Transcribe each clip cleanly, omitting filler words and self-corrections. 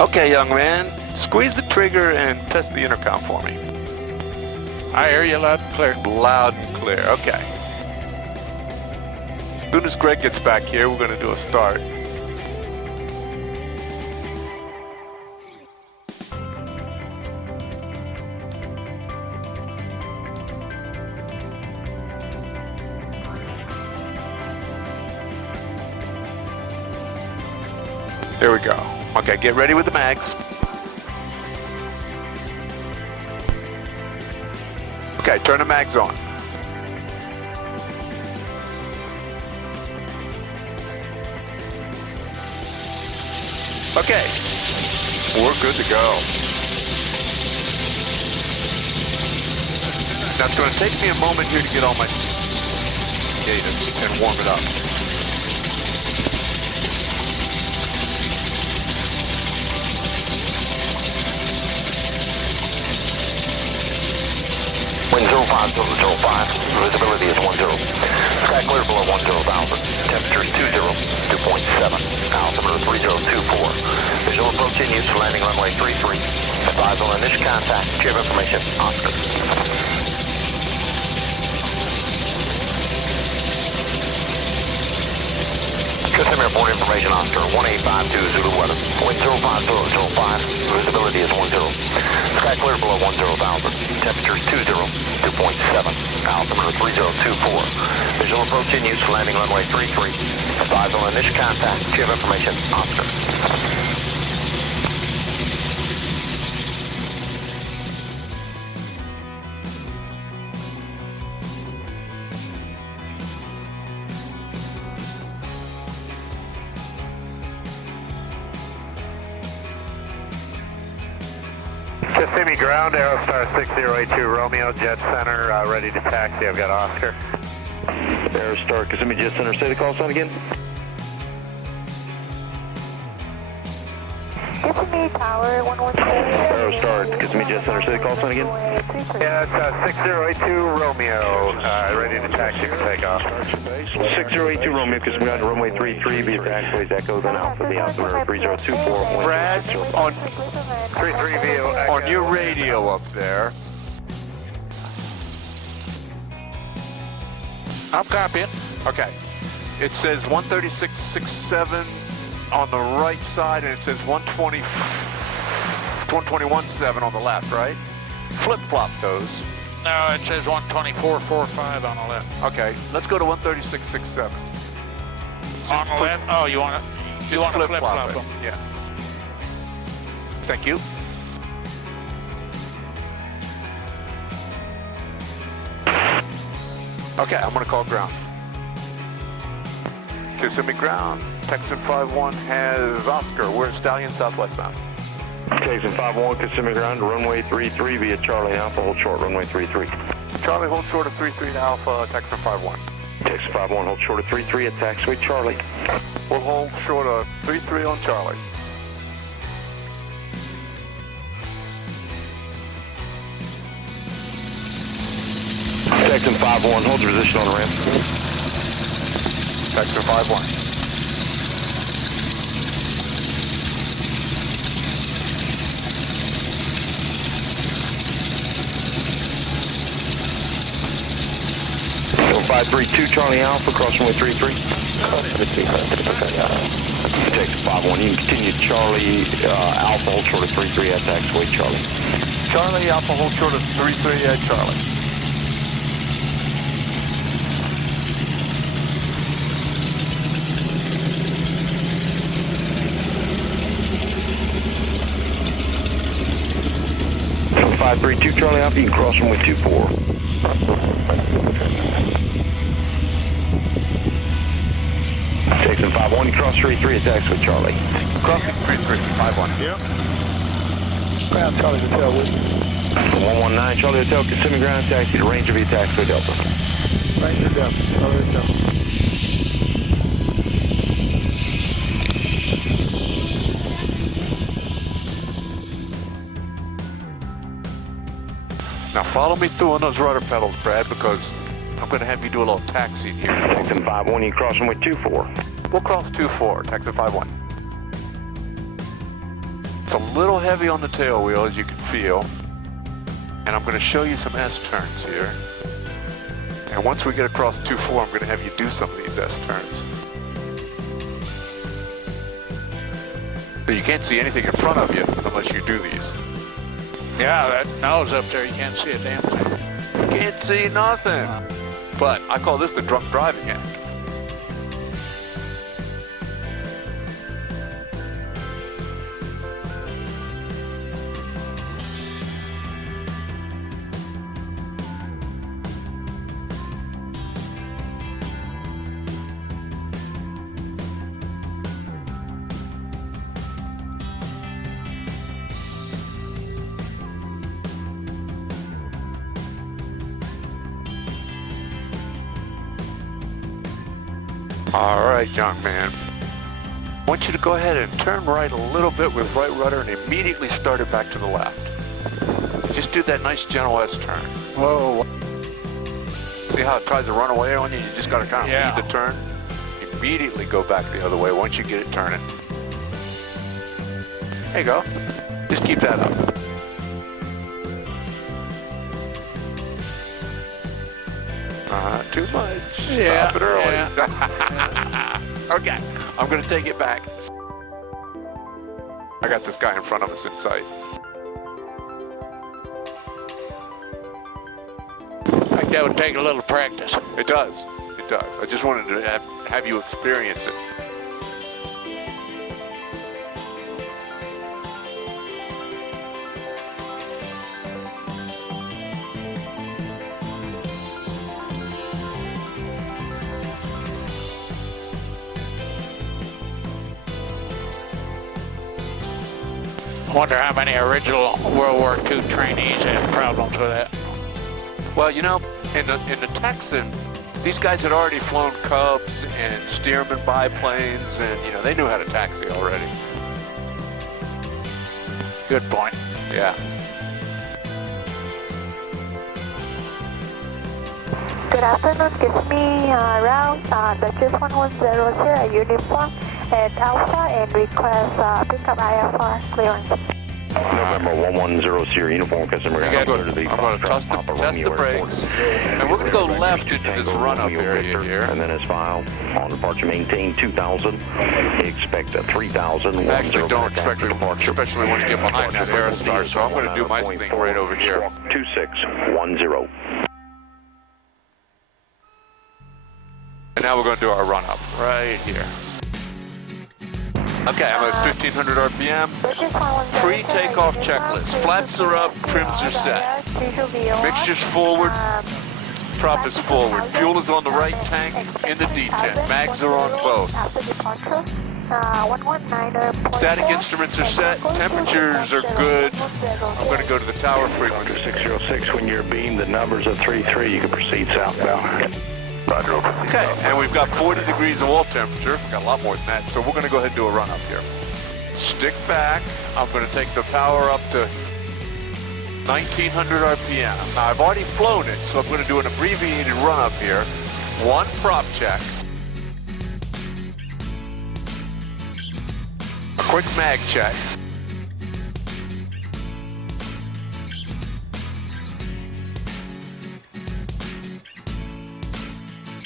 Okay, young man, squeeze the trigger and test the intercom for me. I hear you loud and clear. Loud and clear, okay. As soon as Greg gets back here, we're going to do a start. There we go. Okay, get ready with the mags. Okay, turn the mags on. Okay, we're good to go. Now it's going to take me a moment here to get all my data and warm it up. Wind 05005, visibility is 10. Sky clear below 10,000. Temperature is 20, 2.7. Altimeter 3024. Visual approach in use, landing runway 33. Advise on initial contact. Do you have information? Oscar. System airport information, Oscar. 1852 Zulu weather. Wind 05005, visibility is 10. Sky clear below 10,000. Temperature is 20, 2.7. Altimeter 3024. Visual approach in use, landing runway 33. Advise on initial contact. Do you have information? Oscar. Kissimmee ground, Aerostar 6082 Romeo, Jet Center, ready to taxi. I've got Oscar. Aerostar, Kissimmee Jet Center, say the call sign again. Kissimmee Tower 112. Aerostar, Kissimmee Jet Center, say the call sign again. Yeah, it's 6082 Romeo, ready to taxi for takeoff. 6082 Romeo, Kissimmee ground, runway 33, via taxiways Echo, then Alpha, the altimeter 3024. Brad, on 33 via on your radio up there. I'm copying. Okay. It says 136.67 on the right side, and it says 121.7 on the left, right? Flip-flop those. No, it says 124.45 on the left. Okay, let's go to 136.67. On the left? Oh, you want to flip-flop them? Yeah. Thank you. Okay, I'm going to call ground. Kissimmee ground. Texan 51 has Oscar. We're in Stallion Southwest bound. Texan 51, Kissimmee ground, runway 33 via Charlie Alpha, hold short, runway 33. Charlie, hold short of 33 to Alpha, Texan 51. Texan 51, hold short of 33 at taxiway Charlie. We'll hold short of 33 on Charlie. Texan 51, hold your position on the ramp. Texan 51. So 532 Charlie Alpha, cross runway 33. Texan 51, you can continue Charlie Alpha, hold short of 33 at taxiway Charlie. Charlie, Alpha, hold short of 33 at Charlie. So 532 Charlie Alpha, you can cross runway 24. Texan 51, you cross 33 at taxiway Charlie. Crossing 3351. Yep. ground, Charlie Hotel with you. 119 Charlie Hotel, Kissimmee ground, taxi to Ranger via taxiway Delta. Ranger Delta, Charlie Hotel. Now follow me through on those rudder pedals, Brad, because I'm going to have you do a little taxiing here. Texan 51, you crossing with 24. We'll cross 24, Texan 51. It's a little heavy on the tail wheel, as you can feel. And I'm going to show you some S-turns here. And once we get across 2-4, I'm going to have you do some of these S-turns. So you can't see anything in front of you unless you do these. Yeah, that nose up there, you can't see a damn thing. You can't see nothing. But I call this the drunk driving act. All right, young man. I want you to go ahead and turn right a little bit with right rudder and immediately start it back to the left. Just do that nice gentle S-turn. Whoa. See how it tries to run away on you? You just got to kind of lead the turn. Immediately go back the other way once you get it turning. There you go. Just keep that up. Not too much. Stop it early. Yeah. Okay, I'm going to take it back. I got this guy in front of us in sight. I think that would take a little practice. It does. It does. I just wanted to have you experience it. I wonder how many original World War II trainees had problems with that. Well, you know, in the Texan, these guys had already flown Cubs and Stearman biplanes, and you know they knew how to taxi already. Good point. Yeah. Good afternoon, give me round Dutchess 1100 uniform and Alpha and request pickup IFR clearance. November 110 Sierra uniform customer. I'm going to test the brakes, and we're going to go left into this run-up area here. And then as file on departure maintain 2000. Expect a 3000. Actually, don't expect a departure, especially when you get behind that Aerostar. So I'm going to do my thing right over here. 2610. And now we're going to do our run-up right here. Okay, I'm at 1500 RPM. Pre-takeoff checklist. Flaps are up, trims are set. Mixture's forward, prop is forward. Fuel is on the right tank in the D10. Mags are on both. Static instruments are set. Temperatures are good. I'm going to go to the tower frequency. 606, when you're beamed, the numbers of 33, you can proceed southbound. Roger. Okay, and we've got 40 degrees of oil temperature. We've got a lot more than that, so we're going to go ahead and do a run-up here. Stick back. I'm going to take the power up to 1900 RPM. Now, I've already flown it, so I'm going to do an abbreviated run-up here. One prop check. A quick mag check.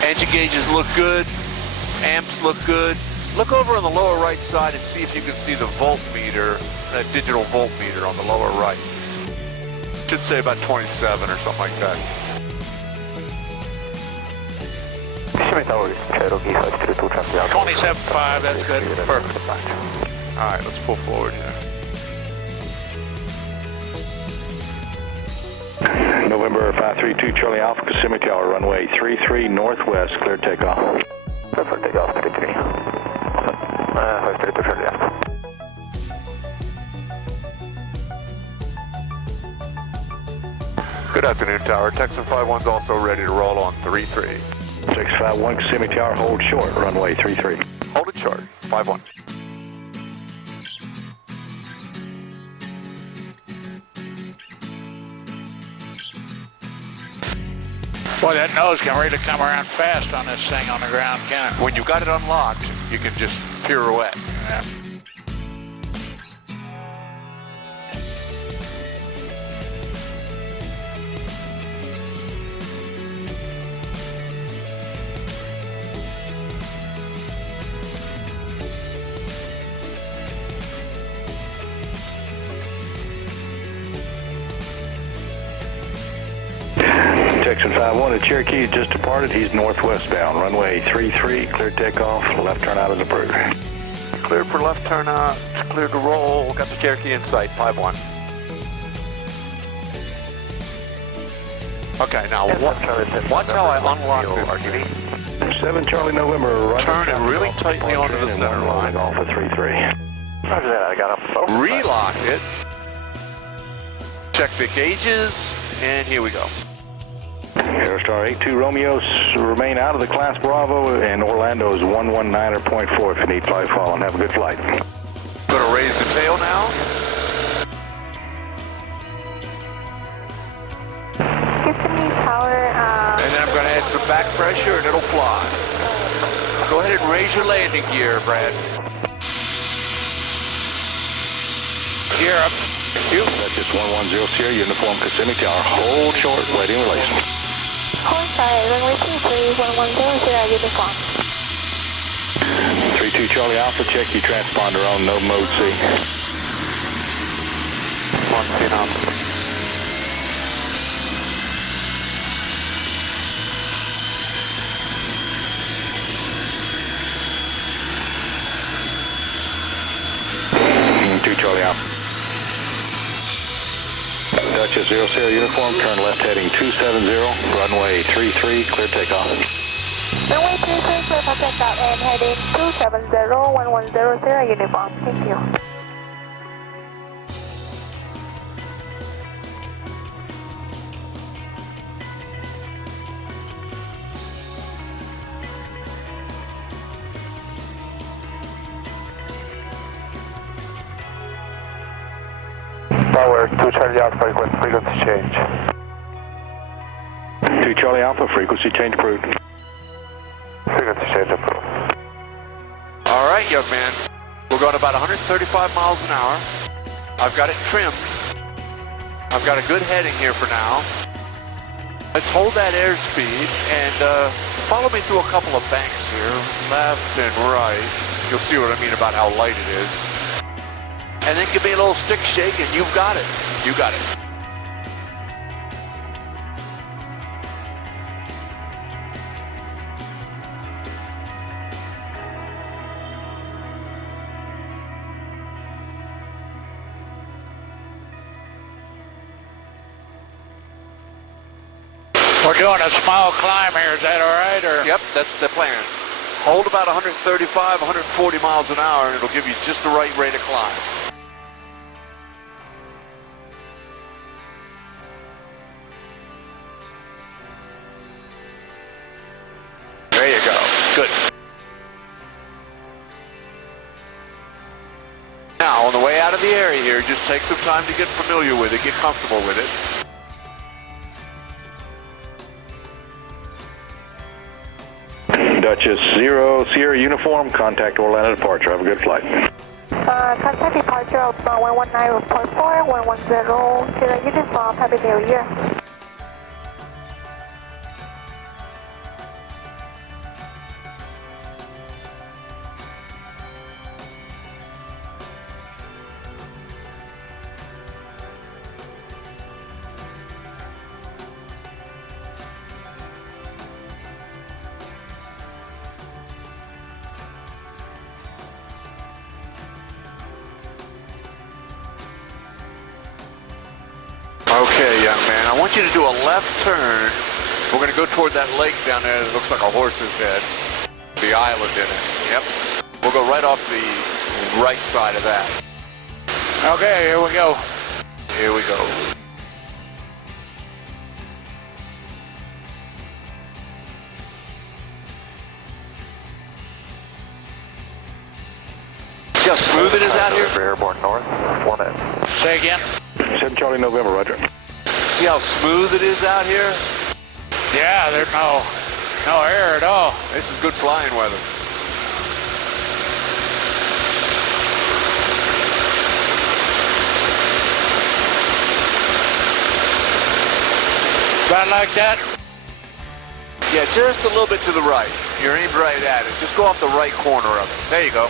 Engine gauges look good, amps look good. Look over on the lower right side and see if you can see the voltmeter, that digital voltmeter on the lower right. Should say about 27 or something like that. 27.5, that's good. Perfect. All right, let's pull forward here. November 532 Charlie Alpha, Kissimmee Tower, runway 33 northwest, clear takeoff. Clear for takeoff, 33. 532 Charlie Alpha. Good afternoon, Tower. Texan 51's also ready to roll on 33. 651 Kissimmee Tower, hold short, runway 33. Hold it short, 51. Boy, that nose can really come around fast on this thing on the ground, can it? When you've got it unlocked, you can just pirouette. Yeah. Texan 5-1 at Cherokee just departed. He's northwest bound. Runway 33, clear takeoff. Left turn out is approved. Cleared for left turn out. Cleared to roll. Got the Cherokee in sight. 5-1. Okay, now watch how I unlock this RTV. 7 Charlie November. Right Turn it really tightly onto the center line. Alpha 33. Roger that, I got him. Relock it. Check the gauges, and here we go. Aerostar 82 Romeo remain out of the class Bravo, and Orlando is 119.4 if you need fly following. Have a good flight. Gonna raise the tail now. Give me power. And then I'm gonna add some back pressure and it'll fly. Go ahead and raise your landing gear, Brad. Gear up. Thank you. That's just 110 Sierra, uniform Kissimmee Tower. Hold short, waiting release. Hold side, runway 23, 110 Sierra, uniform. 32 Charlie Alpha, check your transponder on no mode C. 1 phenom. Charlie Alpha. Dutchess 0 Sierra uniform, turn left heading 270, runway 33, clear takeoff. Runway 33, clear for takeoff and heading 270, 110 Sierra, uniform. Thank you. Tower 2 Charlie Alpha, request frequency change. 2 Charlie Alpha, frequency change approved. Frequency change approved. All right, young man. We're going about 135 miles an hour. I've got it trimmed. I've got a good heading here for now. Let's hold that airspeed and follow me through a couple of banks here, left and right. You'll see what I mean about how light it is. And then give me a little stick shake and you've got it. You got it. We're doing a small climb here, is that all right? Or? Yep, that's the plan. Hold about 135, 140 miles an hour and it'll give you just the right rate of climb. There you go. Good. Now, on the way out of the area here, just take some time to get familiar with it, get comfortable with it. Dutchess 0 Sierra uniform, contact Orlando departure. Have a good flight. Contact departure of 119.4, 110 Sierra, uniform. Happy New Year. Okay, young man, I want you to do a left turn. We're going to go toward that lake down there that looks like a horse's head. The island in it. Yep. We'll go right off the right side of that. Okay, here we go. Here we go. See how smooth it is out here? Airborne north, 1 in. Say again? 7 Charlie November, roger. See how smooth it is out here? Yeah, there's no air at all. This is good flying weather. About like that? Yeah, just a little bit to the right. You're aimed right at it. Just go off the right corner of it. There you go.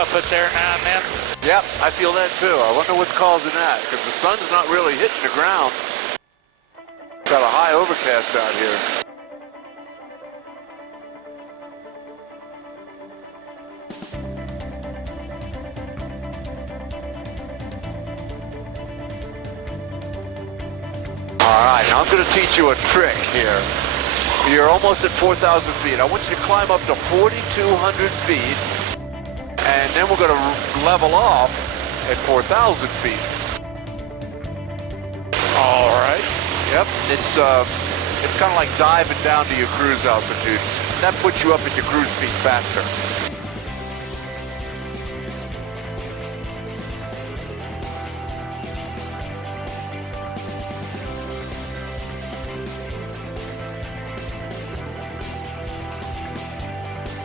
buffet there now and then. Yep, I feel that too. I wonder what's causing that, because the sun's not really hitting the ground. Got a high overcast out here. All right, now I'm going to teach you a trick here. You're almost at 4,000 feet. I want you to climb up to 4,200 feet, and then we're going to level off at 4,000 feet. All right. Yep, it's kind of like diving down to your cruise altitude. That puts you up at your cruise speed faster.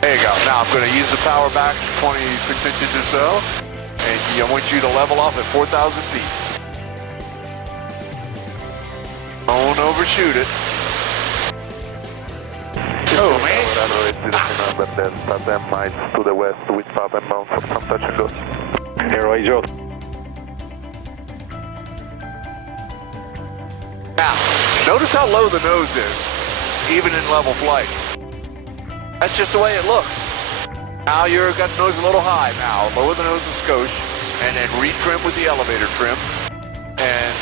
There you go. Now I'm going to use the power back 26 inches or so, and I want you to level off at 4,000 feet. Don't overshoot it. Oh, man. To the west with southern bound for some touch and go. Airway 0. Now, notice how low the nose is, even in level flight. That's just the way it looks. Now you've got the nose a little high now. Lower the nose a skosh, and then retrim with the elevator trim. And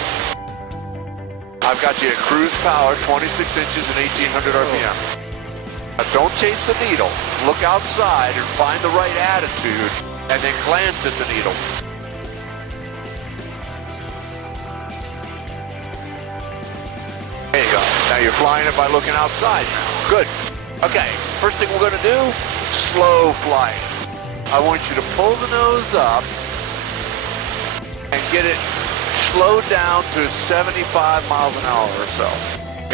I've got you at cruise power, 26 inches and 1,800 RPM. Now don't chase the needle. Look outside and find the right attitude, and then glance at the needle. There you go. Now you're flying it by looking outside now. Good. Okay, first thing we're going to do, slow flying. I want you to pull the nose up and get it slowed down to 75 miles an hour or so.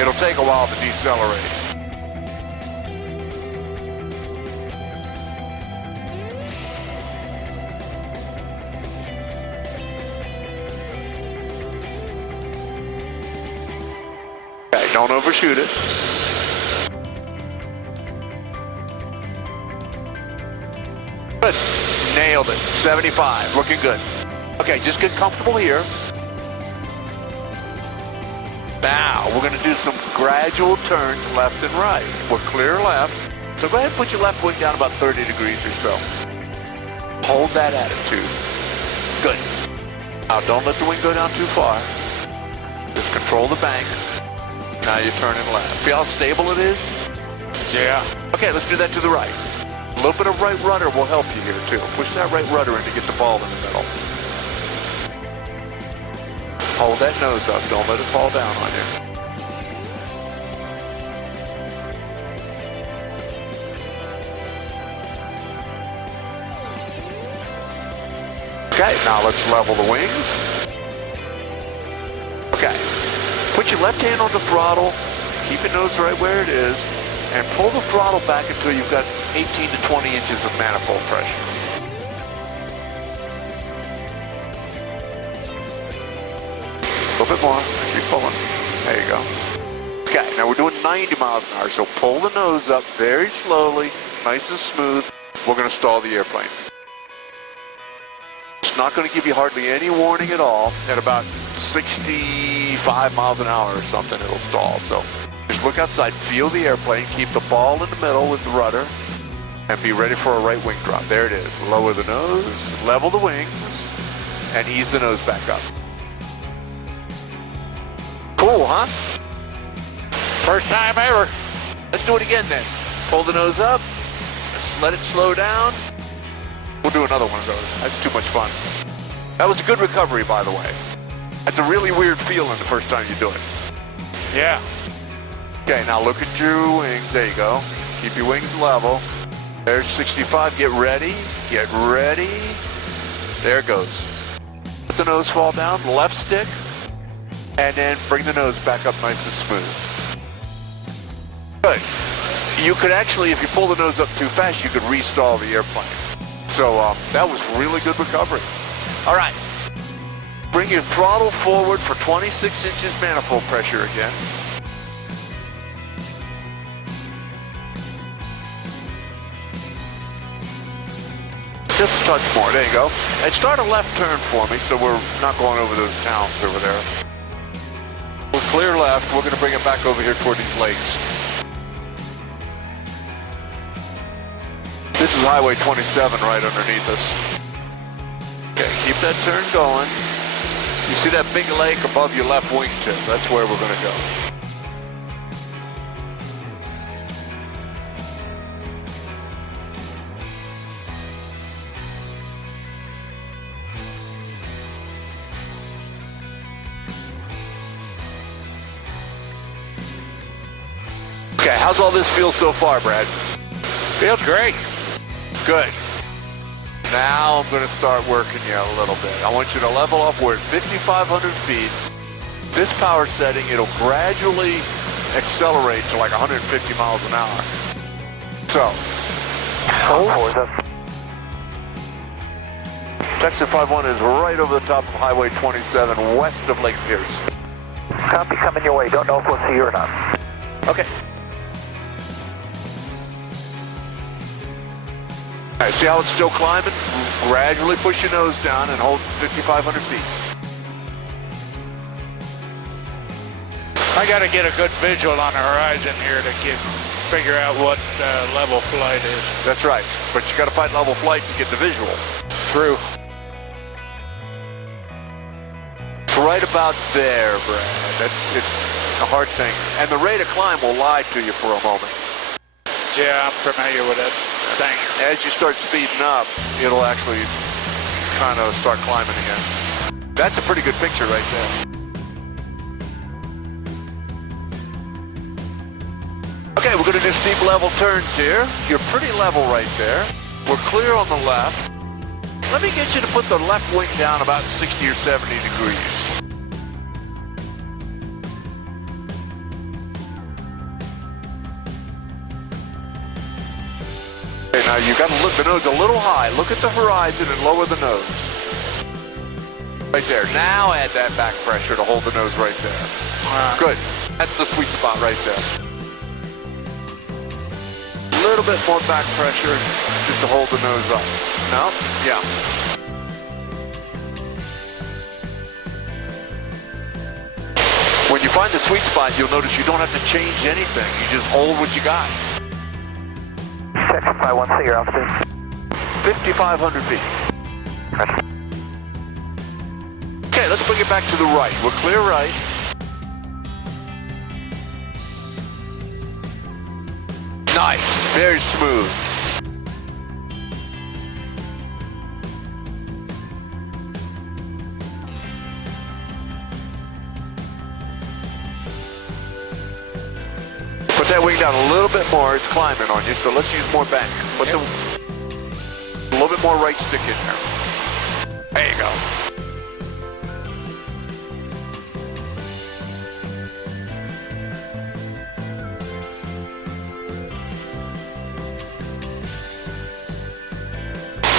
It'll take a while to decelerate. Okay, don't overshoot it. Good. Nailed it. 75. Looking good. Okay, just get comfortable here. Now, we're going to do some gradual turns left and right. We're clear left. So go ahead and put your left wing down about 30 degrees or so. Hold that attitude. Good. Now, don't let the wing go down too far. Just control the bank. Now you're turning left. Feel how stable it is? Yeah. Okay, let's do that to the right. A little bit of right rudder will help you here too. Push that right rudder in to get the ball in the middle. Hold that nose up. Don't let it fall down on you. Okay, now let's level the wings. Okay. Put your left hand on the throttle. Keep your nose right where it is. And pull the throttle back until you've got 18 to 20 inches of manifold pressure. A little bit more. Keep pulling. There you go. Okay, now we're doing 90 miles an hour, so pull the nose up very slowly, nice and smooth. We're going to stall the airplane. It's not going to give you hardly any warning at all. At about 65 miles an hour or something, it'll stall. So just look outside, feel the airplane, keep the ball in the middle with the rudder, and be ready for a right wing drop. There it is. Lower the nose, level the wings, and ease the nose back up. Cool, huh? First time ever. Let's do it again then. Pull the nose up, let's let it slow down. We'll do another one of those. That's too much fun. That was a good recovery, by the way. That's a really weird feeling the first time you do it. Yeah. Okay, now look at your wings. There you go. Keep your wings level. There's 65. Get ready. Get ready. There it goes. Let the nose fall down. Left stick. And then bring the nose back up nice and smooth. Good. You could actually, if you pull the nose up too fast, you could restall the airplane. So that was really good recovery. All right. Bring your throttle forward for 26 inches manifold pressure again. Just a touch more, there you go. And start a left turn for me so we're not going over those towns over there. We'll clear left, we're gonna bring it back over here toward these lakes. This is Highway 27 right underneath us. Okay, keep that turn going. You see that big lake above your left wingtip? That's where we're gonna go. Okay, how's all this feel so far, Brad? Feels great. Good. Now I'm going to start working you a little bit. I want you to level off. We're at 5,500 feet. This power setting, it'll gradually accelerate to like 150 miles an hour. So, hold. Texan 51 is right over the top of Highway 27, west of Lake Pierce. Copy, coming your way. Don't know if we'll see you or not. Okay. All right, see how it's still climbing? Gradually push your nose down and hold 5,500 feet. I got to get a good visual on the horizon here to figure out what level flight is. That's right, but you got to find level flight to get the visual. True. It's right about there, Brad. It's a hard thing. And the rate of climb will lie to you for a moment. Yeah, I'm familiar with it. Thanks. As you start speeding up, it'll actually kind of start climbing again. That's a pretty good picture right there. Okay, we're going to do steep level turns here. You're pretty level right there. We're clear on the left. Let me get you to put the left wing down about 60 or 70 degrees. Okay, now you got to look the nose a little high. Look at the horizon and lower the nose. Right there. Now add that back pressure to hold the nose right there. Good. That's the sweet spot right there. A little bit more back pressure just to hold the nose up. No? Yeah. When you find the sweet spot, you'll notice you don't have to change anything. You just hold what you got. Texan 51, say your altitude. 5,500 feet. Okay, let's bring it back to the right. We're clear right. Nice, very smooth. Put that wing down a little bit more. It's climbing on you, so let's use more bank. Put a little bit more right stick in there. There you go.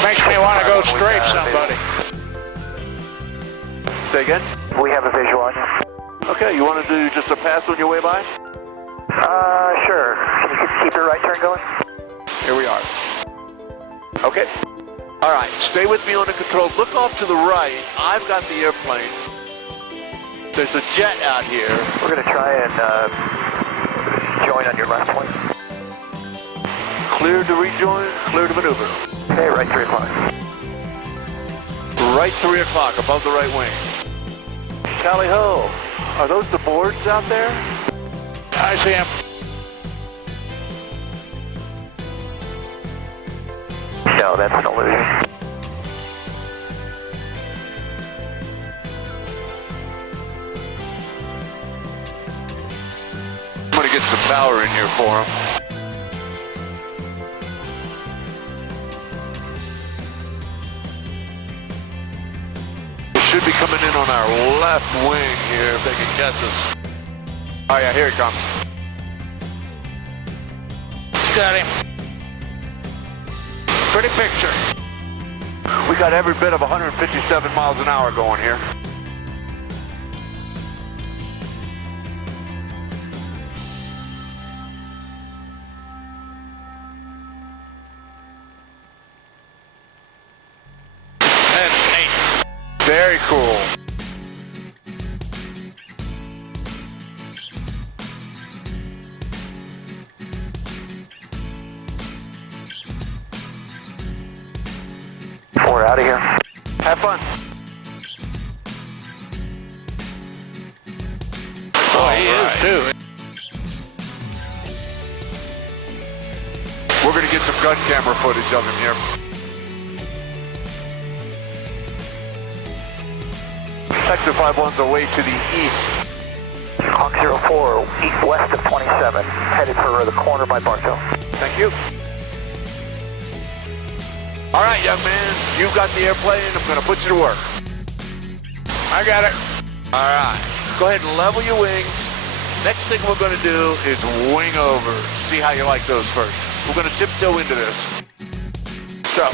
Makes me want to go strafe somebody. Say again? We have a visual on you. Okay, you want to do just a pass on your way by? Sure. Can you keep your right turn going? Here we are. Okay. All right, stay with me on the controls. Look off to the right. I've got the airplane. There's a jet out here. We're going to try and join on your left one. Clear to rejoin, clear to maneuver. Okay, right 3 o'clock. Right 3 o'clock, above the right wing. Tally ho. Are those the boards out there? I see him. No, that's an illusion. I'm going to get some power in here for him. Should be coming in on our left wing here if they can catch us. Oh yeah, here he comes. Got him. Pretty picture. We got every bit of 157 miles an hour going here. Very cool. We're out of here. Have fun. Oh, he is too. We're going to get some gun camera footage of him here. Texan 51's away to the east. Hawk 04, east-west of 27, headed for the corner by Bartow. Thank you. All right, young man, you've got the airplane. I'm going to put you to work. I got it. All right, go ahead and level your wings. Next thing we're going to do is wing over. See how you like those first. We're going to tiptoe into this. So,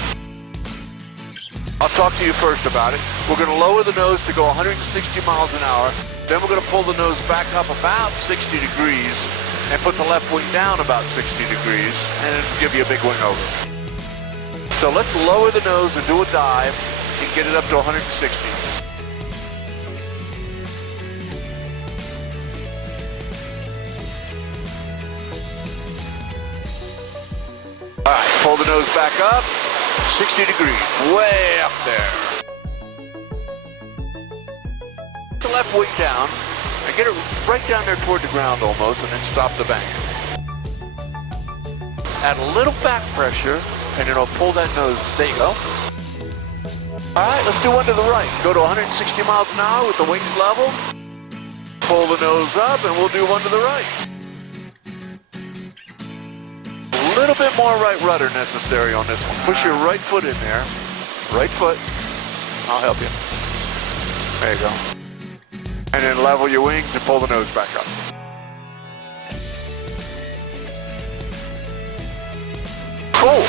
I'll talk to you first about it. We're going to lower the nose to go 160 miles an hour. Then we're going to pull the nose back up about 60 degrees and put the left wing down about 60 degrees and give you a big wing over. So let's lower the nose and do a dive and get it up to 160. All right, pull the nose back up, 60 degrees, way up there. The left wing down, and get it right down there toward the ground almost, and then stop the bank. Add a little back pressure, and it'll pull that nose. There you go. All right, let's do one to the right. Go to 160 miles an hour with the wings level. Pull the nose up, and we'll do one to the right. A little bit more right rudder necessary on this one. Push your right foot in there. Right foot. I'll help you. There you go. And then level your wings and pull the nose back up. Cool.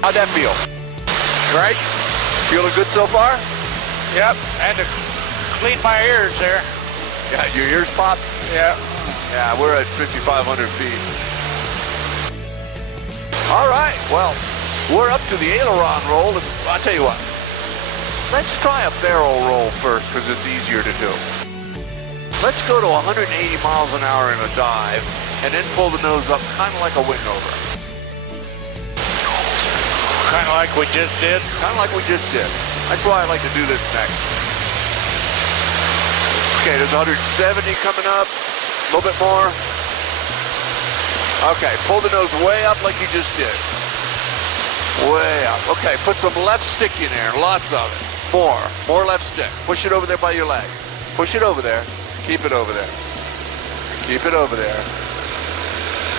How'd that feel? Right? Feeling good so far? Yep. Had to clean my ears there. Yeah, your ears pop? Yeah. Yeah, we're at 5,500 feet. All right, well, we're up to the aileron roll, and I'll tell you what. Let's try a barrel roll first, because it's easier to do. Let's go to 180 miles an hour in a dive, and then pull the nose up, kind of like a wing over. Kind of like we just did. Kind of like we just did. That's why I like to do this next. Okay, there's 170 coming up, a little bit more. Okay, pull the nose way up like you just did. Way up. Okay, put some left stick in there, lots of it. More left stick. Push it over there by your leg. Push it over there. Keep it over there. Keep it over there.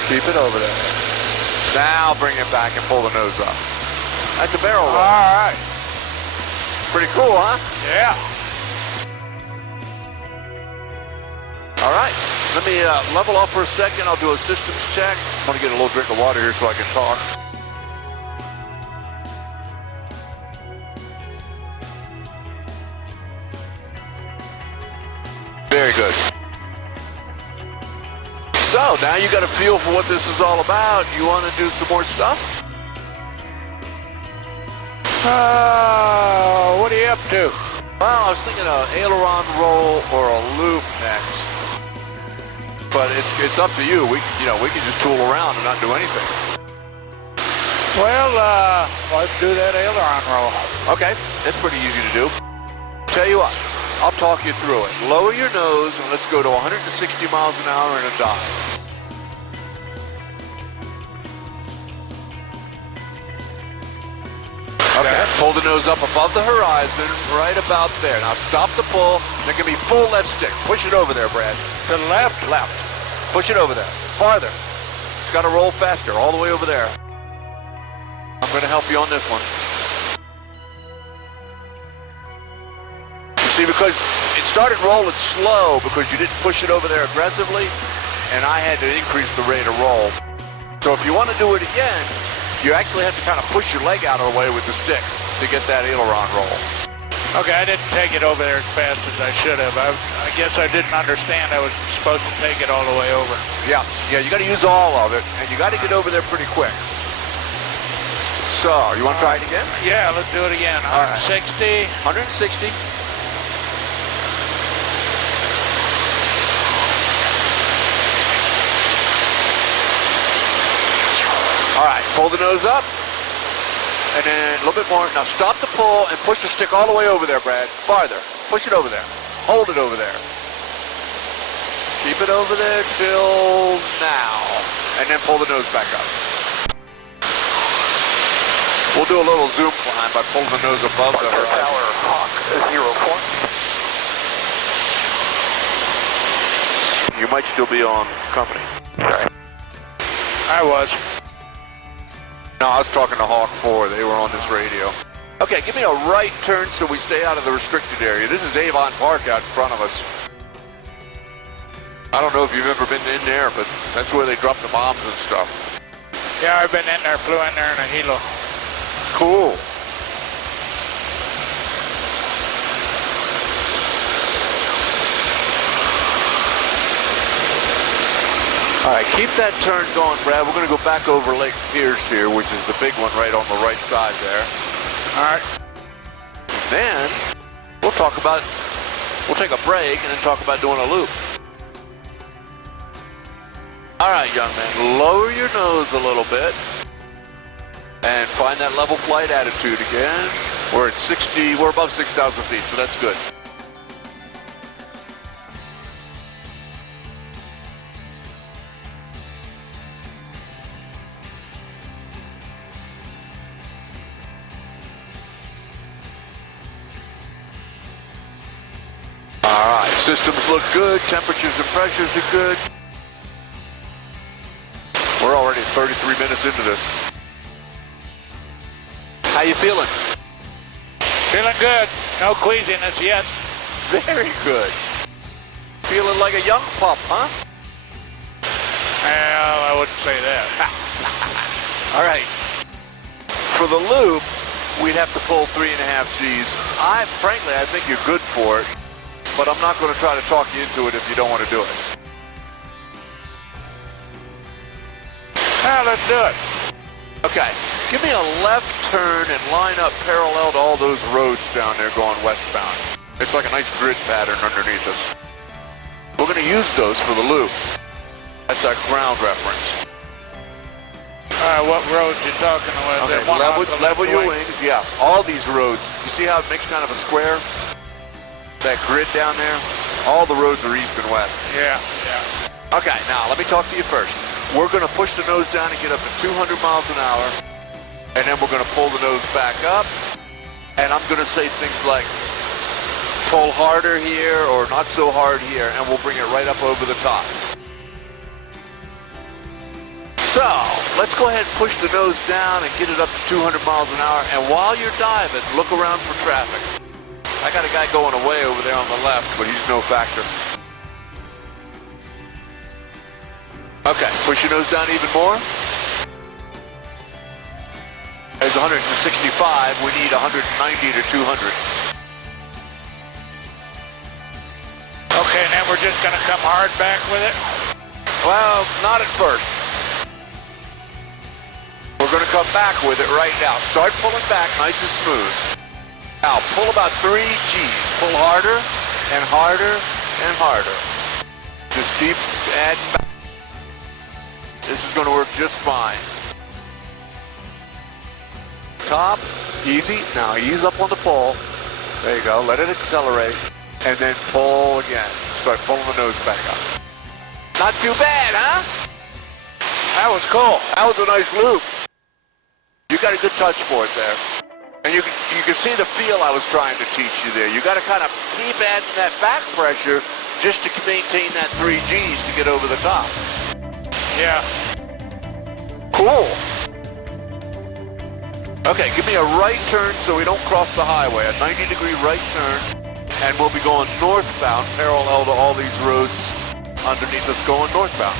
Keep it over there. Now bring it back and pull the nose up. That's a barrel roll. All right. Pretty cool, huh? Yeah. All right. Let me level off for a second. I'll do a systems check. I'm going to get a little drink of water here so I can talk. Very good. So now you got a feel for what this is all about. You want to do some more stuff? What are you up to? Well, I was thinking an aileron roll or a loop next. But it's up to you. We can just tool around and not do anything. Well, let's do that aileron roll. Okay, that's pretty easy to do. Tell you what, I'll talk you through it. Lower your nose and let's go to 160 miles an hour in a dive. Okay, pull the nose up above the horizon, right about there. Now stop the pull. There can be full left stick. Push it over there, Brad. To the left? Left. Push it over there. Farther. It's got to roll faster, all the way over there. I'm going to help you on this one. You see, because it started rolling slow because you didn't push it over there aggressively, and I had to increase the rate of roll. So if you want to do it again, you actually have to kind of push your leg out of the way with the stick to get that aileron roll. Okay, I didn't take it over there as fast as I should have. I guess I didn't understand I was supposed to take it all the way over. Yeah, you got to use all of it, and you got to get over there pretty quick. So, you want to try it again? Yeah, let's do it again. 160. 160. Pull the nose up. And then a little bit more. Now stop the pull and push the stick all the way over there, Brad. Farther. Push it over there. Hold it over there. Keep it over there till now. And then pull the nose back up. We'll do a little zoom climb by pulling the nose above the horizon. Tower, Hawk 04. You might still be on company. Sorry. I was. No, I was talking to Hawk 4. They were on this radio. Okay, give me a right turn so we stay out of the restricted area. This is Avon Park out in front of us. I don't know if you've ever been in there, but that's where they drop the bombs and stuff. Yeah, I've been in there, flew in there in a helo. Cool. All right, keep that turn going, Brad. We're going to go back over Lake Pierce here, which is the big one right on the right side there. All right. Then we'll take a break and then talk about doing a loop. All right, young man, lower your nose a little bit and find that level flight attitude again. We're above 6,000 feet, so that's good. All right, systems look good, temperatures and pressures are good. We're already 33 minutes into this. How you feeling? Feeling good. No queasiness yet. Very good. Feeling like a young pup, huh? Well, I wouldn't say that. All right. For the loop, we'd have to pull 3.5 Gs. Frankly, I think you're good for it, but I'm not going to try to talk you into it if you don't want to do it. Now let's do it. Okay, give me a left turn and line up parallel to all those roads down there going westbound. It's like a nice grid pattern underneath us. We're going to use those for the loop. That's our ground reference. What roads you talking about? Okay, level your wings. Yeah, all these roads. You see how it makes kind of a square? That grid down there? All the roads are east and west. Yeah, yeah. Okay, now let me talk to you first. We're going to push the nose down and get up to 200 miles an hour, and then we're going to pull the nose back up, and I'm going to say things like, pull harder here or not so hard here, and we'll bring it right up over the top. So, let's go ahead and push the nose down and get it up to 200 miles an hour, and while you're diving, look around for traffic. I got a guy going away over there on the left, but he's no factor. Okay, push your nose down even more. There's 165, we need 190 to 200. Okay, and then we're just gonna come hard back with it? Well, not at first. We're gonna come back with it right now. Start pulling back nice and smooth. Now, pull about 3 Gs. Pull harder and harder and harder. Just keep adding back. This is going to work just fine. Top, easy. Now ease up on the pull. There you go. Let it accelerate. And then pull again. Start pulling the nose back up. Not too bad, huh? That was cool. That was a nice loop. You got a good touch for it there. And you can see the feel I was trying to teach you there. You got to kind of keep adding that back pressure just to maintain that 3 Gs to get over the top. Yeah. Cool. Okay, give me a right turn so we don't cross the highway. A 90-degree right turn, and we'll be going northbound, parallel to all these roads underneath us going northbound.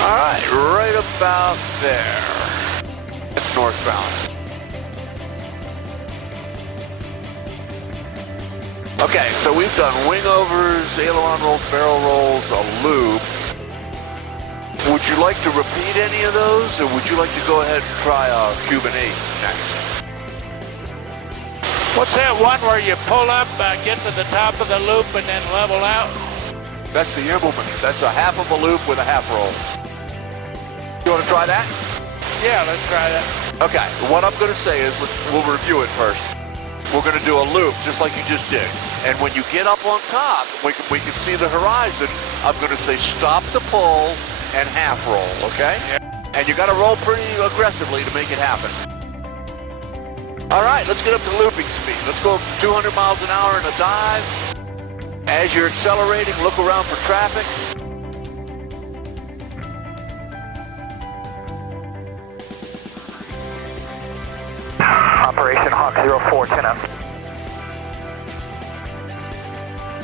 All right, right about there. That's northbound. Okay, so we've done wing overs, aileron rolls, barrel rolls, a loop. Would you like to repeat any of those, or would you like to go ahead and try Cuban 8 next? What's that one where you pull up, get to the top of the loop, and then level out? That's the Immelman. That's a half of a loop with a half roll. You want to try that? Yeah, let's try that. Okay, what I'm going to say is, we'll review it first. We're going to do a loop, just like you just did. And when you get up on top, we can see the horizon. I'm going to say stop the pull and half roll, okay? Yeah. And you got to roll pretty aggressively to make it happen. All right, let's get up to looping speed. Let's go 200 miles an hour in a dive. As you're accelerating, look around for traffic. Operation Hawk 04, 10 up.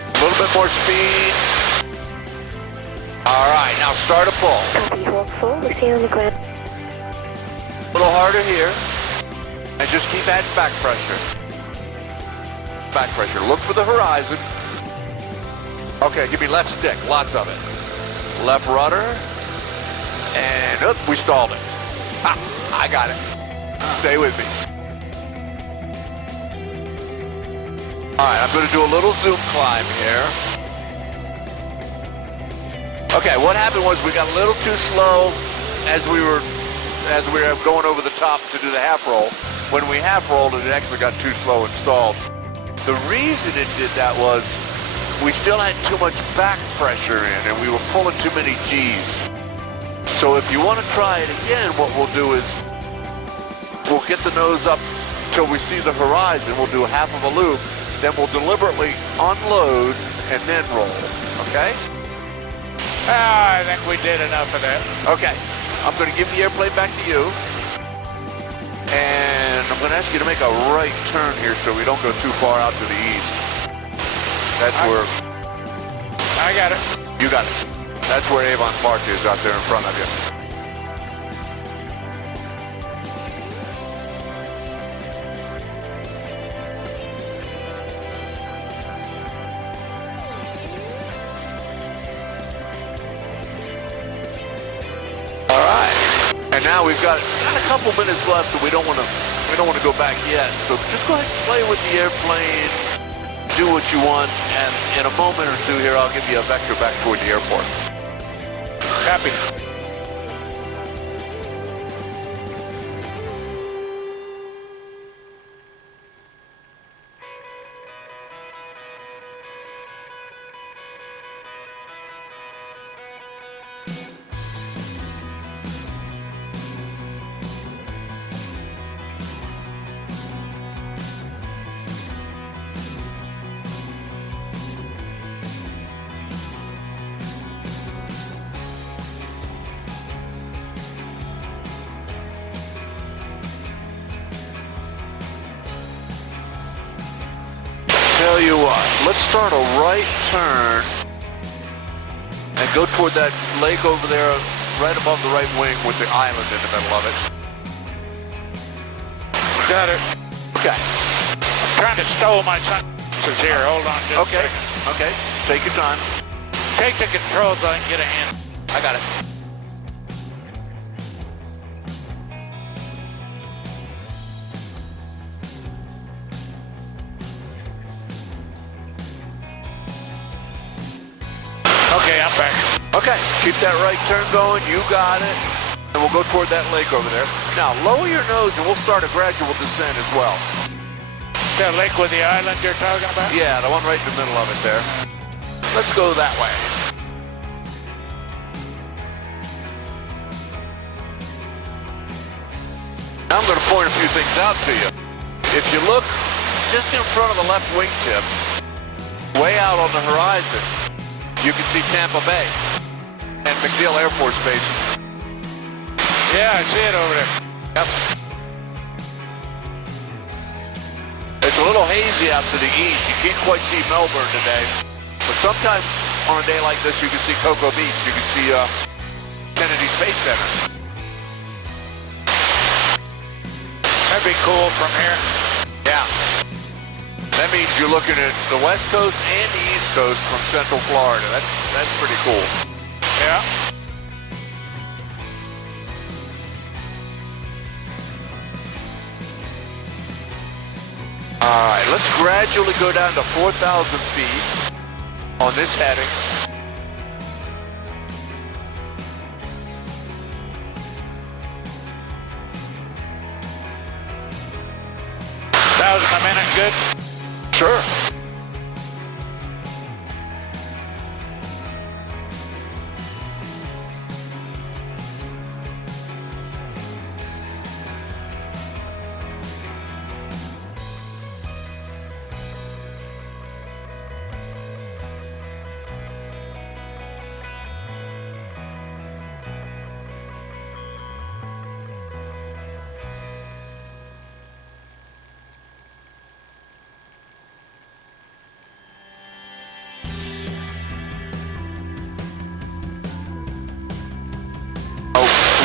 A little bit more speed. All right, now start a pull. Copy, hold full, we'll see you on the ground. A little harder here. And just keep adding back pressure. Back pressure. Look for the horizon. Okay, give me left stick, lots of it. Left rudder. And, oop, we stalled it. Ha, I got it. Stay with me. All right, I'm going to do a little zoom climb here. Okay, what happened was we got a little too slow as we were going over the top to do the half roll. When we half rolled it actually got too slow and stalled. The reason it did that was we still had too much back pressure in and we were pulling too many G's. So if you want to try it again, what we'll do is we'll get the nose up till we see the horizon. We'll do half of a loop, then we'll deliberately unload and then roll, okay? I think we did enough of that. Okay, I'm going to give the airplane back to you. And I'm going to ask you to make a right turn here so we don't go too far out to the east. That's where... I got it. You got it. That's where Avon Park is out there in front of you. All right. And now we've got a couple minutes left, and we don't want to go back yet. So just go ahead and play with the airplane, do what you want, and in a moment or two here, I'll give you a vector back toward the airport. Copy. Tell you what, let's start a right turn and go toward that lake over there, right above the right wing with the island in the middle of it. Got it. Okay. I'm trying to stow my sunglasses here. Hold on just a second. Okay, take your time. Take the controls so I can get a hand. I got it. Okay, I'm back. Okay, keep that right turn going. You got it. And we'll go toward that lake over there. Now, lower your nose and we'll start a gradual descent as well. That lake with the island you're talking about? Yeah, the one right in the middle of it there. Let's go that way. Now I'm going to point a few things out to you. If you look just in front of the left wingtip, way out on the horizon, you can see Tampa Bay and MacDill Air Force Base. Yeah, I see it over there. Yep. It's a little hazy out to the east. You can't quite see Melbourne today. But sometimes on a day like this, you can see Cocoa Beach. You can see Kennedy Space Center. That'd be cool from here. Yeah. That means you're looking at the West Coast and the East Coast from Central Florida. That's pretty cool. Yeah. All right, let's gradually go down to 4,000 feet on this heading. a minute, good? Sure.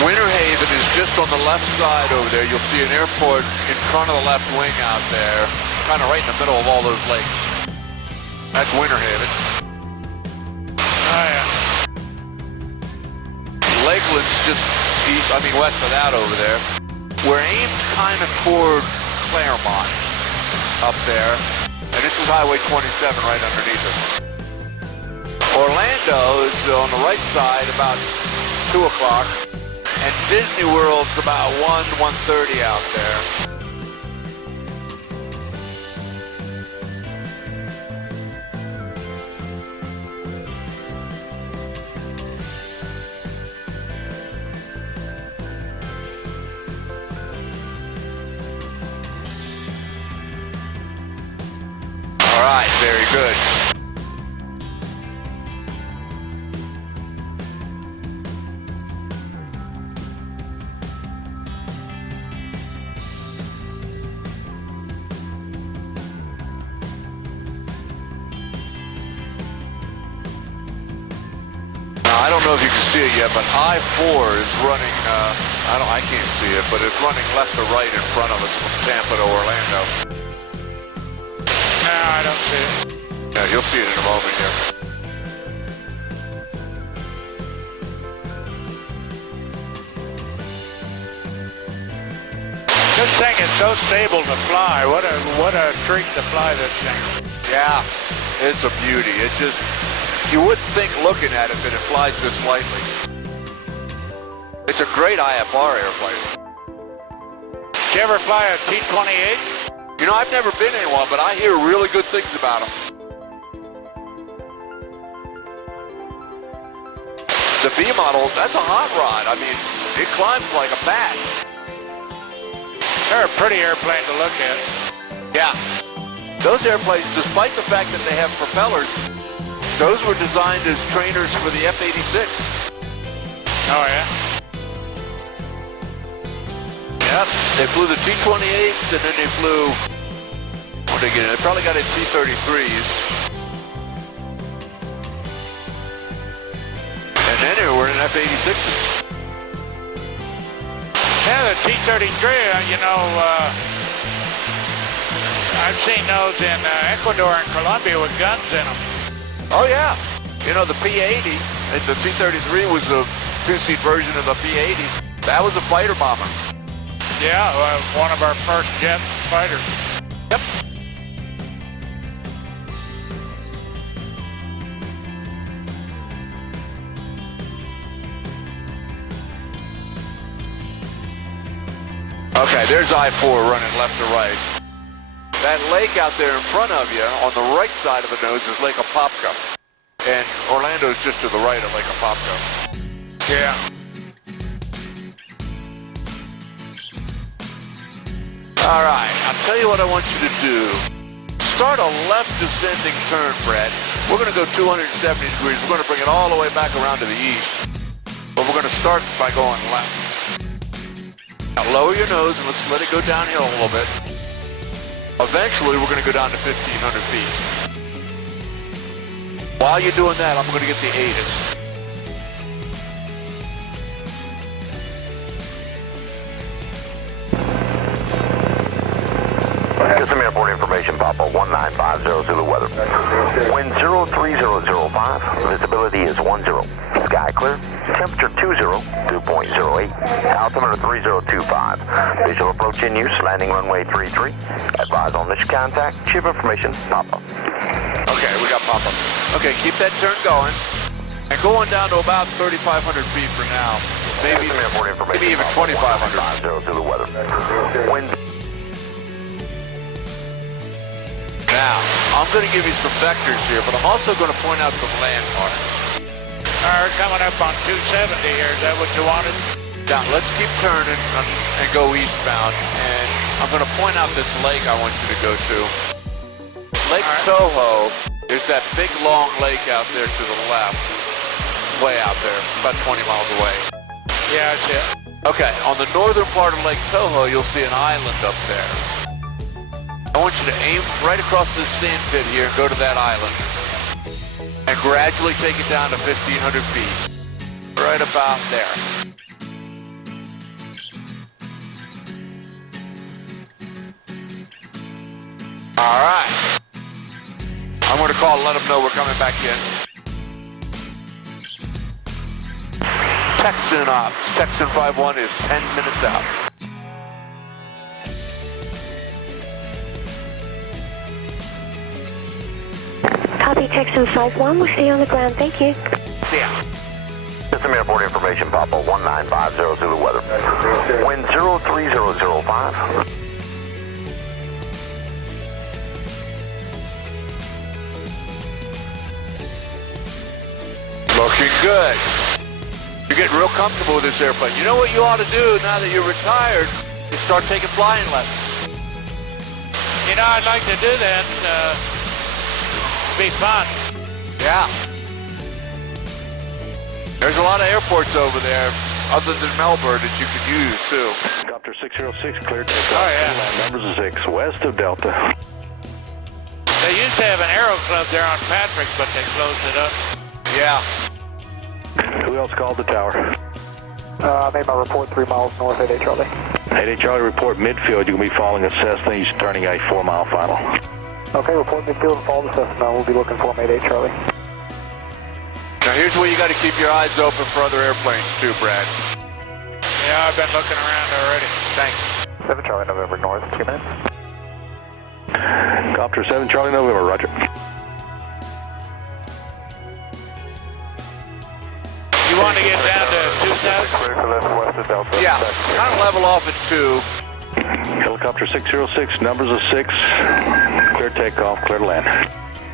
Winter Haven is just on the left side over there. You'll see an airport in front of the left wing out there, kind of right in the middle of all those lakes. That's Winter Haven. Oh, yeah. Lakeland's just west of that over there. We're aimed kind of toward Claremont up there, and this is Highway 27 right underneath us. Orlando is on the right side about 2 o'clock. And Disney World's about 1:30 out there. All right, very good. I don't know if you can see it yet, but I-4 is running, I can't see it, but it's running left to right in front of us from Tampa to Orlando. No, I don't see it. Yeah, you'll see it in a moment here. This thing is so stable to fly. What a treat to fly this thing. Yeah, it's a beauty. It just, you wouldn't think looking at it that it flies this lightly. It's a great IFR airplane. Did you ever fly a T-28? You know, I've never been in one, but I hear really good things about them. The B model, that's a hot rod. I mean, it climbs like a bat. They're a pretty airplane to look at. Yeah. Those airplanes, despite the fact that they have propellers, those were designed as trainers for the F-86. Oh, yeah? Yep, they flew the T-28s, and then they flew, what did they get in? They probably got in T-33s. And then they were in F-86s. Yeah, the T-33, you know, I've seen those in Ecuador and Colombia with guns in them. Oh, yeah. You know, the P-80, and the T-33 was a two-seat version of the P-80. That was a fighter bomber. Yeah, one of our first jet fighters. Yep. Okay, there's I-4 running left to right. That lake out there in front of you, on the right side of the nose, is Lake Apopka. And Orlando's just to the right of Lake Apopka. Yeah. All right, I'll tell you what I want you to do. Start a left descending turn, Brett. We're going to go 270 degrees. We're going to bring it all the way back around to the east. But we're going to start by going left. Now lower your nose and let's let it go downhill a little bit. Eventually, we're going to go down to 1,500 feet. While you're doing that, I'm going to get the ATIS. Get some airport information, Papa. 1950 Zulu weather. Wind 03005. Visibility is 10. Sky clear. Temperature 20, 2.08. Altimeter 3025. Visual approach in use. Landing runway 33. Advise on mission contact. Ship information, Papa. Okay, we got Papa. Okay, keep that turn going. And go on down to about 3,500 feet for now. Maybe even 2,500. Zulu weather. Wind. I'm going to give you some vectors here, but I'm also going to point out some landmarks. All right, coming up on 270 here. Is that what you wanted? Now, let's keep turning and go eastbound. And I'm going to point out this lake I want you to go to. Lake Toho. There's that big, long lake out there to the left. Way out there, about 20 miles away. Yeah, I see it. Okay, on the northern part of Lake Toho, you'll see an island up there. I want you to aim right across this sand pit here and go to that island. And gradually take it down to 1,500 feet. Right about there. All right. I'm going to call and let them know we're coming back in. Texan ops. Texan 5-1 is 10 minutes out. Copy, Texan 5-1. We'll see you on the ground. Thank you. See ya. System airport information, Papa 1950 Zulu weather. Wind 03005. Looking good. You're getting real comfortable with this airplane. You know what you ought to do now that you're retired is start taking flying lessons. You know, I'd like to do that. Be fun. Yeah. There's a lot of airports over there, other than Melbourne, that you could use too. Copter 606 cleared takeoff. Oh, yeah. Land number 6, west of Delta. They used to have an aero club there on Patrick, but they closed it up. Yeah. Who else called the tower? I made my report 3 miles north at 8 Charlie. 8 Charlie, report midfield. You're going to be following a Cessna. He's turning a 4-mile final. Okay, report midfield and follow the Cessna. We'll be looking for him at 8 Charlie. Now here's where you got to keep your eyes open for other airplanes too, Brad. Yeah, I've been looking around already. Thanks. 7 Charlie November north, 2 minutes. Copter 7 Charlie November, roger. You want to get down to 2,000? Clear for left west of Delta. Yeah, kind of level off at 2. Helicopter 606, numbers of 6. Clear takeoff, clear to land.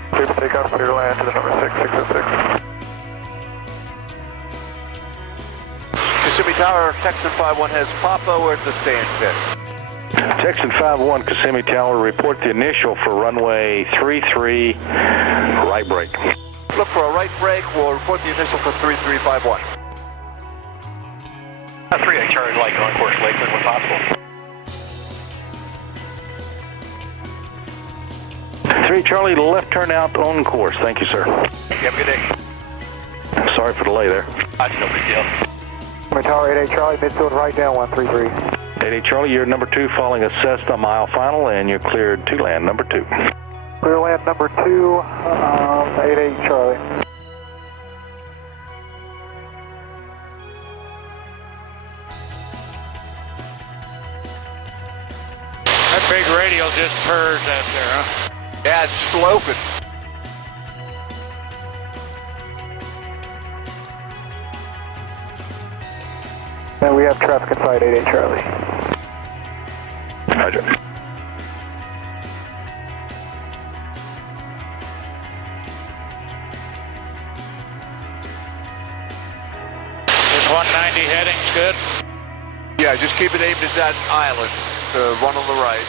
Clear to take off, clear to land to the number 606. Kissimmee Tower, Texan 5-1 has Papa. We're at the sand pit. Texan 5-1, Kissimmee Tower, report the initial for runway 33, right brake. Look for a right brake. We'll report the initial for 3351. 38 Charlie light on course Lakeland when possible. 3 Charlie, left turn out on course. Thank you, sir. You have a good day. Sorry for the delay there. That's no big deal. Tower 88 Charlie, midfield right down 133. 88 Charlie, you're number 2 following a Cessna mile final, and you're cleared to land number 2. Clear land number 2, 88 Charlie. That big radial just purrs out there, huh? Yeah, it's sloping. And we have traffic inside 88 Charlie. Roger. Is 190 headings good? Yeah, just keep it aimed at that island to run on the right.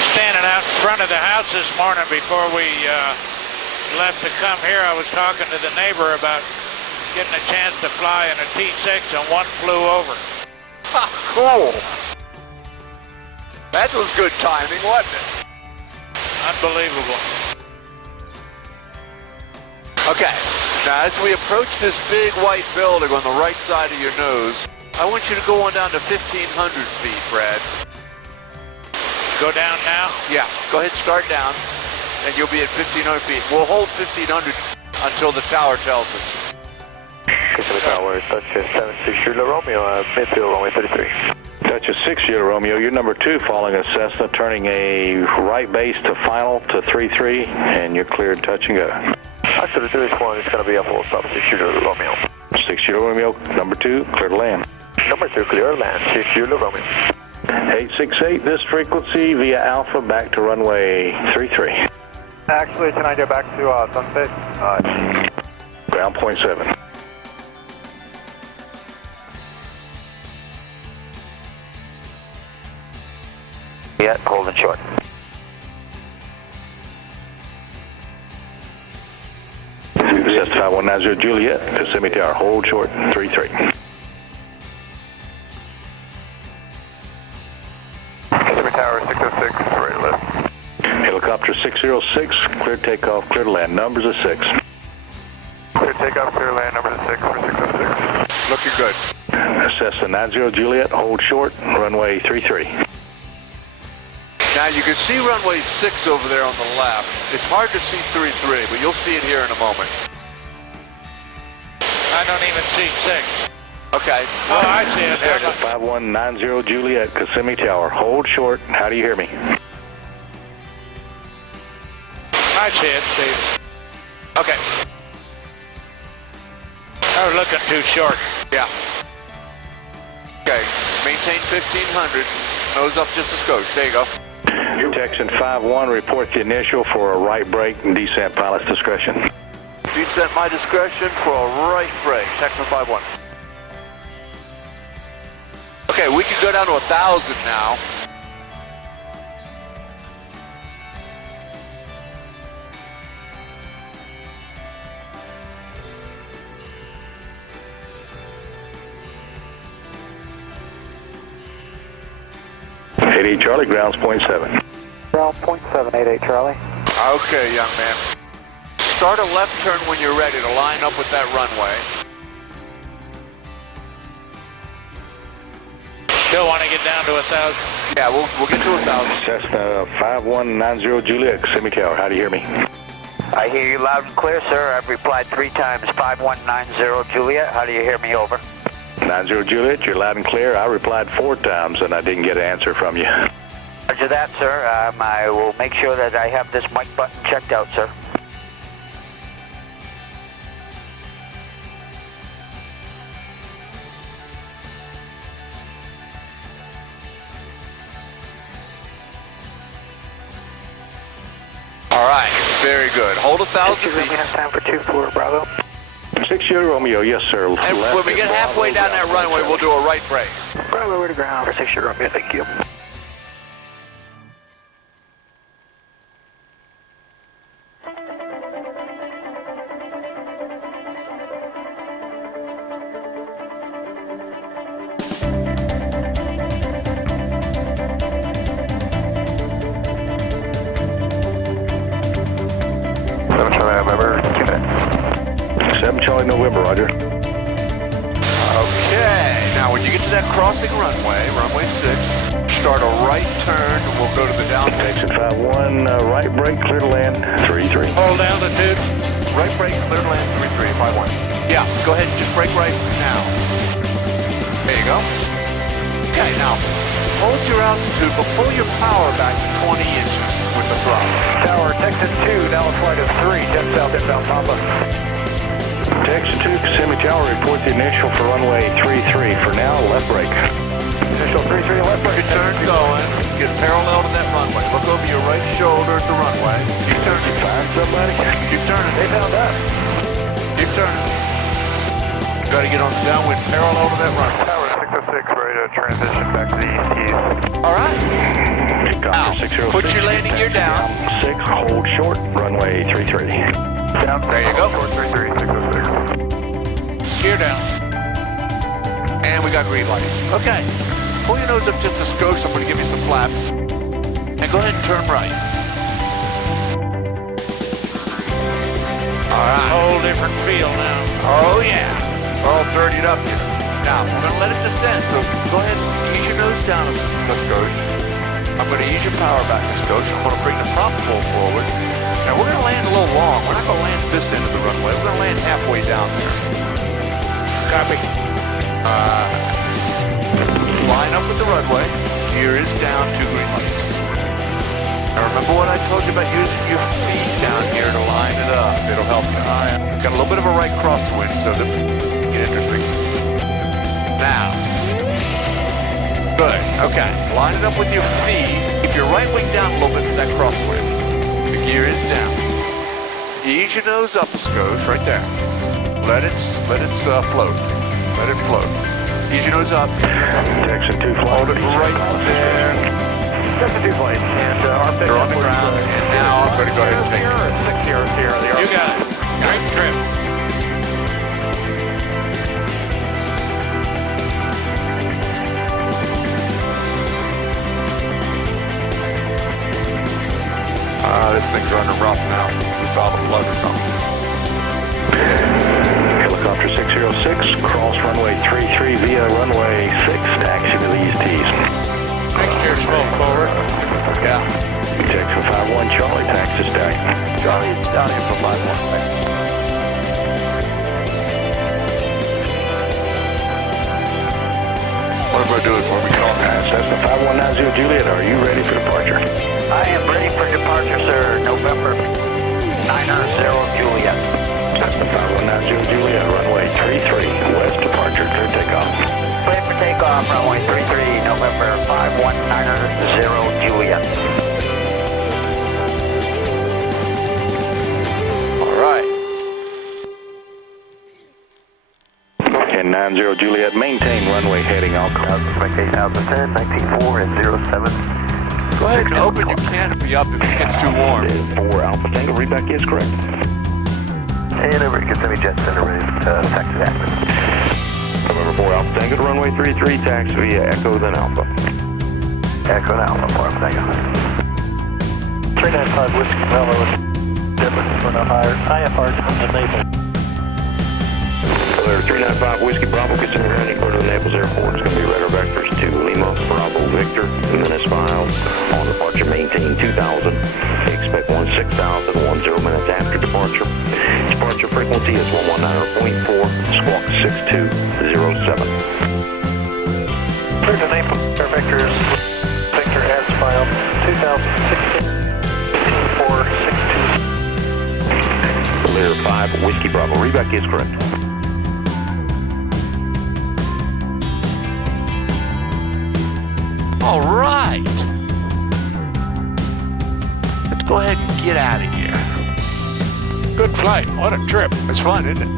Standing out in front of the house this morning before we left to come here, I was talking to the neighbor about getting a chance to fly in a T-6, and one flew over. Ha, cool. That was good timing, wasn't it? Unbelievable. Okay, now as we approach this big white building on the right side of your nose, I want you to go on down to 1,500 feet, Brad. Go down now? Yeah, go ahead and start down, and you'll be at 1,500 feet. We'll hold 1,500 until the tower tells us. Kissimmee Tower, touch 76 Romeo, midfield runway 33. Touch a 60 Romeo, you're number 2 following a Cessna, turning a right base to final to 33, and you're cleared touch and go. After the 31, it's going to be a full stop, 60 Romeo. 60 Romeo, number 2, clear to land. Number 2, clear to land, 60 Romeo. 868, this frequency via Alpha back to runway 33. Actually, can I get back to Sunset? Ground point 7. Yeah, holding short. Cessna 5190 Juliet, Kissimmee Tower, hold short, 33. Kissimmee Tower, 606, right left. Helicopter 606, clear takeoff, clear to land, numbers of 6. Clear takeoff, clear land, number 6 for 606. Looking good. Cessna 90 Juliet, hold short, runway 33. Now you can see runway 6 over there on the left. It's hard to see 33, but you'll see it here in a moment. I don't even see 6. Okay. Oh, I see it. There. 5190 Juliet, Kissimmee Tower, hold short, how do you hear me? I see it, Steve. Okay. I was looking too short. Yeah. Okay. Maintain 1500. Nose up just a skosh. There you go. Texan 51, report the initial for a right brake and descent pilot's discretion. Descent my discretion for a right brake. Texan 51. Okay, we can go down to 1,000 now. Charlie, grounds point 7. Ground point 7, 88 Charlie. Okay, young man. Start a left turn when you're ready to line up with that runway. Still want to get down to 1,000? Yeah, we'll get to 1,000. Cessna 5190 Juliet, Kissimmee Tower, how do you hear me? I hear you loud and clear, sir. I've replied 3 times, 5190 Juliet. How do you hear me? Over. 90 Juliet, you're loud and clear. I replied 4 times and I didn't get an answer from you. Roger that, sir. I will make sure that I have this mic button checked out, sir. All right, very good. Hold 1,000 We feet. have time for 2-4 Bravo. 60 Romeo, yes sir. And when we get halfway down that runway, we'll do a right brake. Bravo, we're to ground for 60 Romeo, thank you. November, Roger. Okay, now when you get to that crossing runway, runway 6, start a right turn, and we'll go to the down. Texan 51, right brake, clear to land, 33. Hold altitude. Right brake, clear to land, 3351. Yeah, go ahead and just brake right now. There you go. Okay, now, hold your altitude, but pull your power back to 20 inches with the throttle. Tower, Texan 2, now a flight of 3, 10 south inbound Papa. Texan 2, Kissimmee Tower, report the initial for runway 33. For now, left brake. Initial 33, left brake. Good turn going. Get parallel to that runway. Look over your right shoulder at the runway. Keep turning. Find somebody? Keep turning. They found us. Keep turning. Got to get on the downwind parallel to that runway. Tower 606, ready to transition back to the east. All right. Now, 606, put your landing gear down. 6, hold short, runway 33. Down. There you go. 433, 606. Gear down. And we got green light. Okay. Pull your nose up just a skosh. I'm going to give you some flaps. And go ahead and turn right. All right. Whole different feel now. Oh, yeah. All dirtied up here. Now, we're going to let it descend, so go ahead and ease your nose down a skosh. I'm going to ease your power back a skosh. I'm going to bring the top pull forward. Now, we're going to land a little long. We're not going to land this end of the runway. We're going to land halfway down there. Copy. line up with the runway. Gear is down, 2 green lights. Now remember what I told you about using your feet down here to line it up. It'll help you. Got a little bit of a right crosswind, so this get interesting. Now. Good, okay. Line it up with your feet. Keep your right wing down a little bit with that crosswind. The gear is down. Ease your nose up, Scos, right there. Let it float. Let it float. Ease your nose up. Texan 2 flight. Hold it right there. Texan 2 flight. And our They're on the ground. And now I'm going to go ahead and take it. 6 Sierra. You got it. Great trip. This thing's running rough now. We saw the flood or something. Helicopter 606, cross runway 33 via runway 6, taxi with ESTs. Mixture's full forward. Yeah. Texan 51 Charlie, taxi stack. Charlie, down here for 51. What am I doing before we get on that? Cessna 5190 Juliet, are you ready for departure? I am ready for departure, sir. November 900 Juliet. Cessna 5190 Juliet, runway 33, west departure, clear takeoff. Clear for takeoff, runway 33, November 51900 Juliet. All right. And 90 Juliet, maintain runway heading Alcor. Expectation 10, 19.4 and 07. Go ahead and open your canopy up if it gets too warm. 4 Alpha Tango, readback is correct. And over, Kissimmee Jet Center ready to taxi access. November 4 Alpha Tango to runway 33, taxi via Echo, then Alpha. Echo and Alpha, 4 Alpha Tango. 395 Whiskey Bravo with difference for no higher. IFR to Naples. Clear 395 Whiskey Bravo, Kissimmee Ground, go to Naples Airport. It's going to be radar vectors to Lima, Bravo, Victor, and then S-Files. On departure, maintain 2000. Expect 16,000, 10 minutes after departure. Departure frequency is 119.4, squawk 6207. Clear to Naples, air vectors, Victor S-File, 2016, 462. Clear 5 Whiskey Bravo, reback is correct. All right. Let's go ahead and get out of here. Good flight. What a trip. It's fun, isn't it?